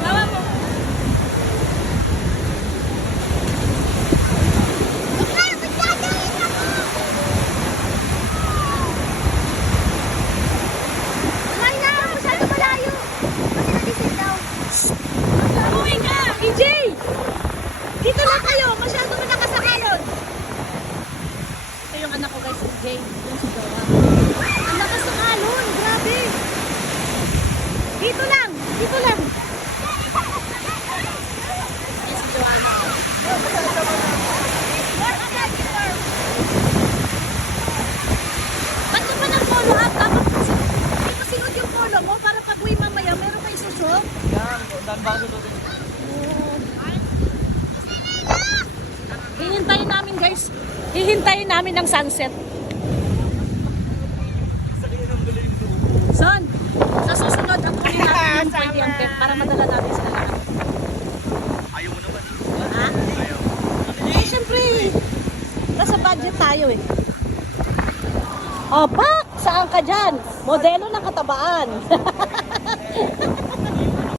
Tawa mo. Ay na, masyado malayo. Pati nalisip daw. Uwi ka! EJ! Dito lang kayo, masyado malakas ang alon. Ito yung anak ko guys, si Jay. Yung si Jowa. Ang lakas ng alon, grabe. Dito lang, dito lang. Yung si Joanna. Ba't ka pa nag-follow up? Dapat hindi mo sinod yung follow mo para pag uwi mamaya, meron kayo susok. Hihintayin namin guys. Hihintayin namin ang sunset. Son, sa susunod ang kunin natin yung 20 ampere para madala natin sa lahat. Ayaw mo naman. Ha? Eh, syempre, nasa budget tayo eh. Oh, pak! Saan ka dyan? Modelo ng katabaan.